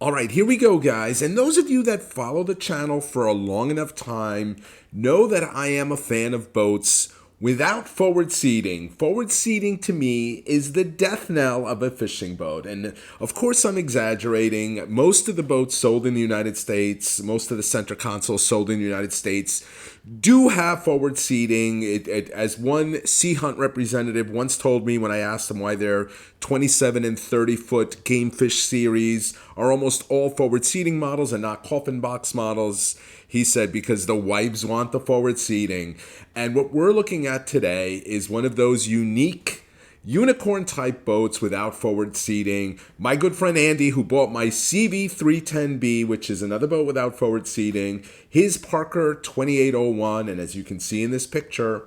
All right, here we go, guys. And those of you that follow the channel for a long enough time know that I am a fan of boats without forward seating. Forward seating to me is the death knell of a fishing boat. And of course, I'm exaggerating. Most of the boats sold in the United States, most of the center consoles sold in the United States do have forward seating. As one Sea Hunt representative once told me when I asked them why their 27 and 30 foot game fish series are almost all forward seating models and not coffin box models, he said, because the wives want the forward seating. And what we're looking at today is one of those unique unicorn type boats without forward seating. My good friend Andy, who bought my Sea Vee 310B, which is another boat without forward seating, his Parker 2801, and as you can see in this picture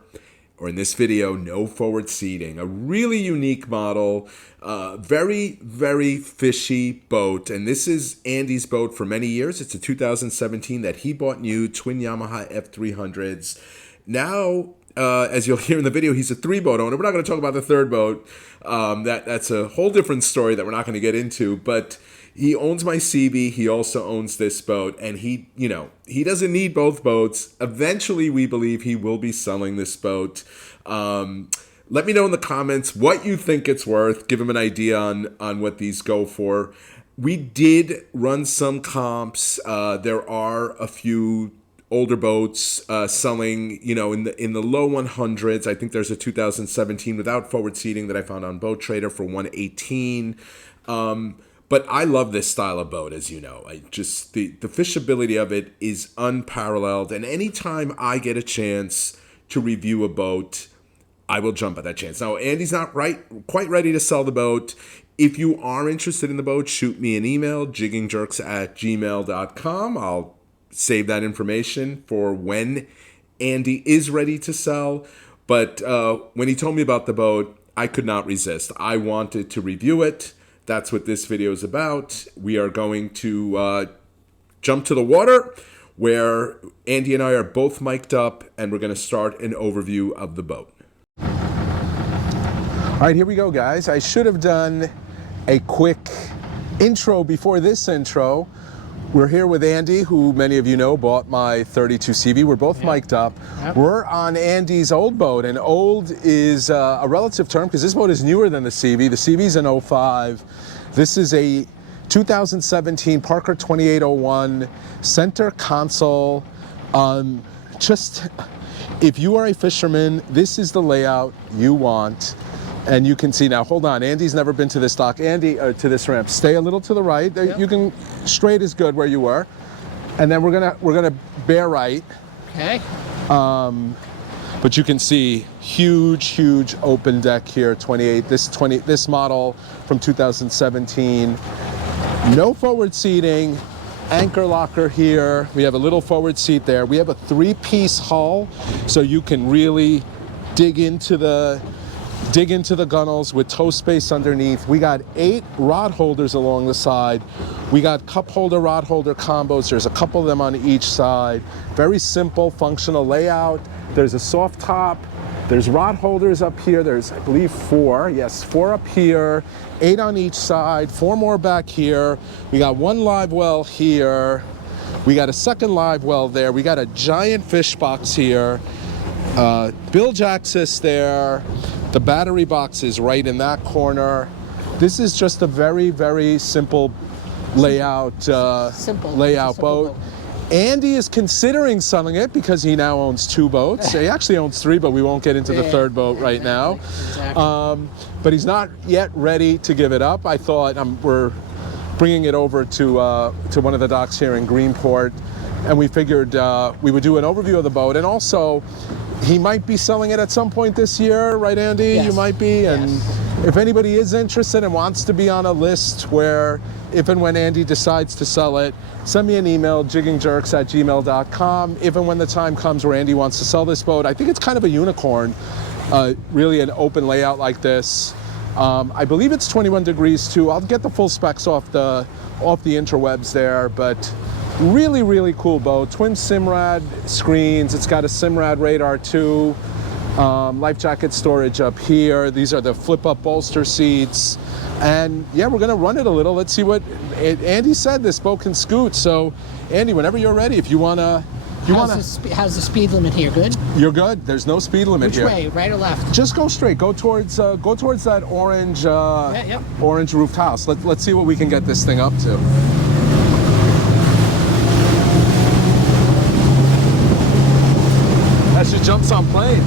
or in this video, no forward seating. A really unique model, very, very fishy boat. And this is Andy's boat for many years. It's a 2017 that he bought new, twin Yamaha F300s. Now, as you'll hear in the video, he's a three-boat owner. We're not going to talk about the third boat. That's a whole different story that we're not going to get into. But he owns my Sea Vee. He also owns this boat. And he doesn't need both boats. Eventually, we believe he will be selling this boat. Let me know in the comments what you think it's worth. Give him an idea on what these go for. We did run some comps. There are a few older boats selling, in the low 100s. I think there's a 2017 without forward seating that I found on Boat Trader for 118. But I love this style of boat, as you know. The fishability of it is unparalleled. And anytime I get a chance to review a boat, I will jump at that chance. Now, Andy's not quite ready to sell the boat. If you are interested in the boat, shoot me an email, jiggingjerks@gmail.com. I'll save that information for when Andy is ready to sell. But when he told me about the boat, I could not resist. I wanted to review it. That's what this video is about. We are going to jump to the water where Andy and I are both mic'd up, and we're going to start an overview of the boat. All right, here we go, guys. I should have done a quick intro before this intro. We're here with Andy, who many of you know bought my 32 Sea Vee. We're both mic'd up. Yep. We're on Andy's old boat, and old is a relative term because this boat is newer than the Sea Vee. The Sea Vee's an '05. This is a 2017 Parker 2801 center console. If you are a fisherman, this is the layout you want. And you can see now, hold on, Andy's never been to this dock. Andy, to this ramp, stay a little to the right. Yep. You can, straight is good where you were. And then we're gonna bear right. Okay. But you can see huge open deck here, 28, this model from 2017. No forward seating, anchor locker here. We have a little forward seat there. We have a 3-piece hull, so you can really dig into the gunnels with toe space underneath. We got 8 rod holders along the side. We got cup holder, rod holder combos. There's a couple of them on each side. Very simple, functional layout. There's a soft top. There's rod holders up here. There's, I believe, 4. Yes, 4 up here, 8 on each side, 4 more back here. We got 1 live well here. We got a second live well there. We got a giant fish box here. Bilge access there. The battery box is right in that corner. This is just a very simple layout, boat. Andy is considering selling it because he now owns 2 boats. He actually owns 3, but we won't get into the third boat right now. Exactly. But he's not yet ready to give it up. I thought we're bringing it over to one of the docks here in Greenport, and we figured we would do an overview of the boat, and also he might be selling it at some point this year, right, Andy? Yes. You might be. And yes. If anybody is interested and wants to be on a list where, if and when Andy decides to sell it, send me an email, jiggingjerks@gmail.com. If and when the time comes where Andy wants to sell this boat, I think it's kind of a unicorn, really an open layout like this. I believe it's 21 degrees too. I'll get the full specs off the interwebs there, but really cool boat. Twin Simrad screens. It's got a Simrad radar too. Life jacket storage up here. These are the flip-up bolster seats. And yeah, we're gonna run it a little. Let's see what Andy said. This boat can scoot. So, Andy, whenever you're ready, if you wanna, How's the speed limit here? Good. You're good. There's no speed limit here. Which way? Right or left? Just go straight. Go towards that orange Yep. orange roofed house. Let's see what we can get this thing up to. That's your jumps on plane.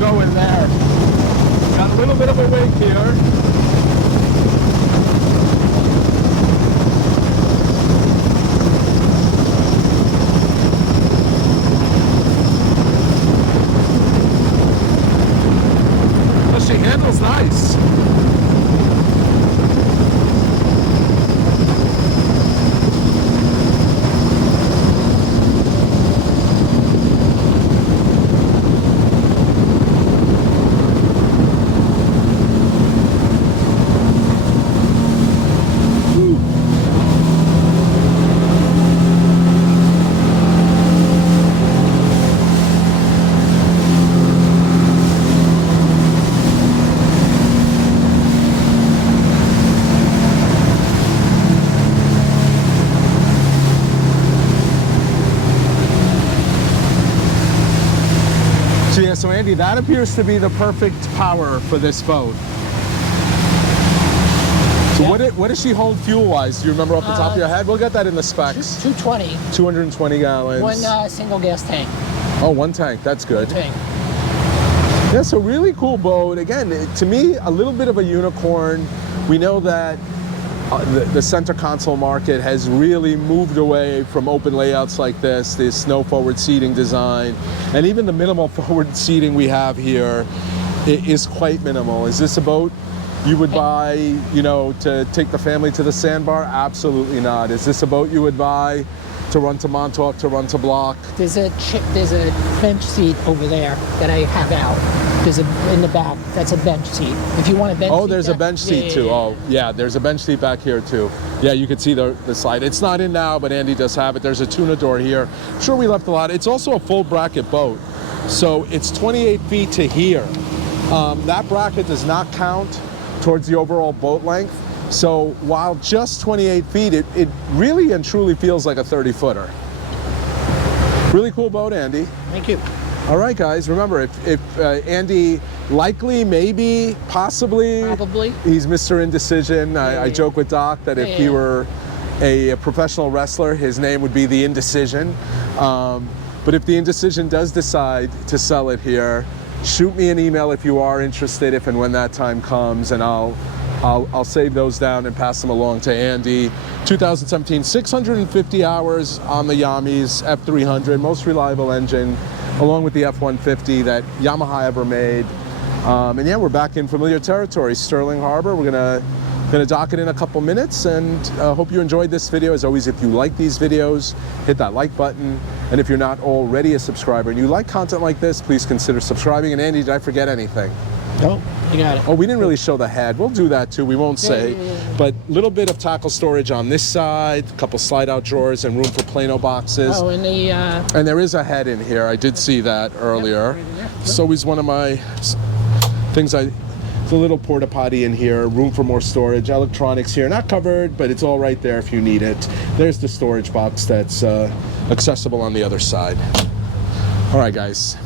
Go in there. Got a little bit of a wake here. But she handles nice. So Andy, that appears to be the perfect power for this boat. So what does she hold fuel-wise? Do you remember off the top of your head? We'll get that in the specs. 220. 220 gallons. One single gas tank. Oh, one tank. That's good. One tank. Yeah, so really cool boat. Again, to me, a little bit of a unicorn. We know that the center console market has really moved away from open layouts like this no forward seating design, and even the minimal forward seating we have here is quite minimal. Is this a boat you would buy, you know, to take the family to the sandbar? Absolutely not. Is this a boat you would buy to run to Montauk, to run to Block? There's a bench seat over there that I have out. There's in the back. That's a bench seat. If you want a bench seat. Oh, there's a bench seat too. Oh, yeah, there's a bench seat back here too. Yeah, you can see the slide. It's not in now, but Andy does have it. There's a tuna door here. I'm sure we left a lot. It's also a full bracket boat. So it's 28 feet to here. That bracket does not count towards the overall boat length. So while just 28 feet, it really and truly feels like a 30-footer. Really cool boat, Andy. Thank you. All right, guys, remember, if Andy likely, maybe, possibly, Probably, he's Mr. Indecision. I joke with Doc that if he were a professional wrestler, his name would be the Indecision. But if the Indecision does decide to sell it here, shoot me an email if you are interested, if and when that time comes, and I'll save those down and pass them along to Andy. 2017, 650 hours on the Yami's F300, most reliable engine, along with the F150 that Yamaha ever made. And yeah, we're back in familiar territory, Sterling Harbor. We're gonna dock it in a couple minutes, and hope you enjoyed this video. As always, if you like these videos, hit that like button. And if you're not already a subscriber and you like content like this, please consider subscribing. And Andy, did I forget anything? Nope, you got it. Oh, we didn't really show the head. We'll do that too, we won't say. But a little bit of tackle storage on this side, a couple slide out drawers and room for Plano boxes. Oh, and the... And there is a head in here. I did see that earlier. Right in there. It's always one of my things. It's a little porta potty in here, room for more storage, electronics here. Not covered, but it's all right there if you need it. There's the storage box that's accessible on the other side. All right, guys.